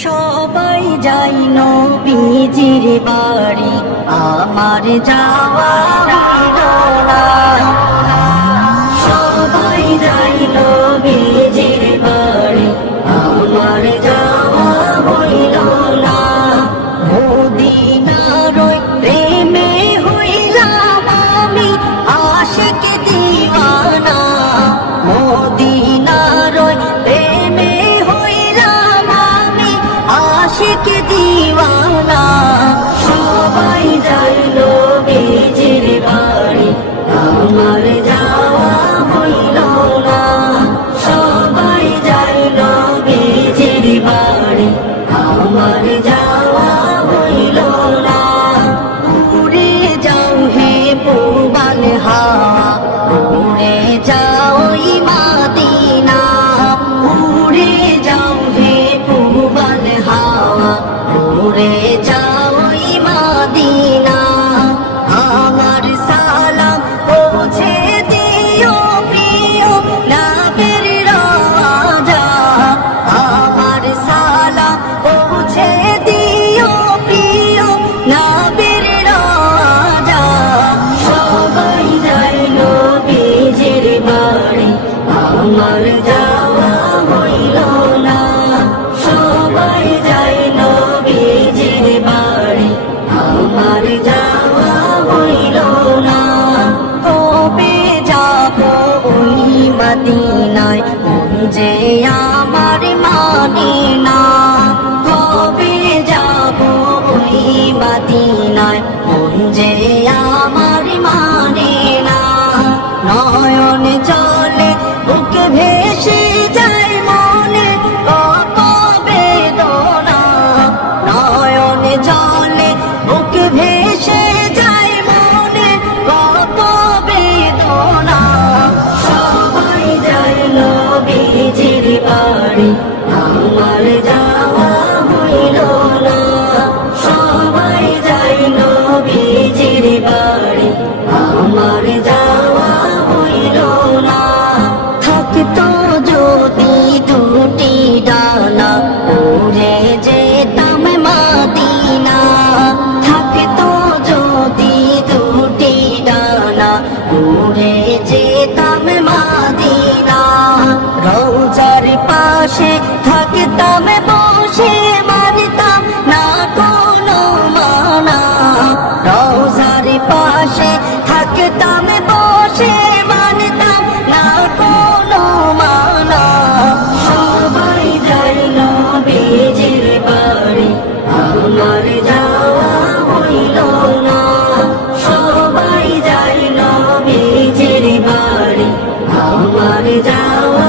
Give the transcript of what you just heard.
সবাই যাই নবীজির বাড়ি, আমার যাওয়া হইল না। সবাই যাই নবীজির বাড়ি, আমার যাওয়া হইল না। মদিনার ওই প্রেমে হইলাম আমি আশিক দিওয়ানা। মদিনার ওই প্রেমে হইলাম আমি আশিক দিওয়ানা। সবাই যাই নবীজির বাড়ি, আমার যাওয়া হইল না। সবাই যাই নবীজির বাড়ি, আমার যাওয়া হইল না। উড়ে যাও হে পূবাল হাওয়া, উড়ে যাও মাদিনা। উড়ে যাও হে পূবাল হাওয়া, উড়ে যাও মাদিনা। আমার সালাম পৌঁছে দিও প্রিয় নবীর রওজা। আমার সালাম পৌঁছে দিও প্রিয় নবীর রওজা। সবাই যাই নবীজির বাড়ি, আমার যাওয়া হইল না। সবাই যাই নবীজির বাড়ি, আমার যাওয়া হইল না। কবে যাব ওই মদিনায়, যে আমার মদিনা। কবে যাব ওই মদিনায়, যে আমার মদিনা। নয়ন চলে বুক ভেসে যায় মনে কত বেদনা। নয়ন চলে বুক ভেসে যায় মনে কত বেদনা। সবাই যাই নবীজির বাড়ি, আমার যাওয়া হইল না। সবাই যাই নবীজির বাড়ি, আমার যাওয়া হইল না। থাকতো যদি দুটি ডানা, উড়ে যেতাম মদিনা। থাকতো যদি দুটি ডানা, উড়ে যেতাম মদিনা। রওজার পাশে থাকতাম বসে, মানতাম না কোনো মানা। রওজার পাশে থাকতাম বসে, মানতাম না কোনো মানা। সবাই যাই নবীজির বাড়ি, আমার যাওয়া হইল না। সবাই যাই নবীজির বাড়ি, আমার যাওয়া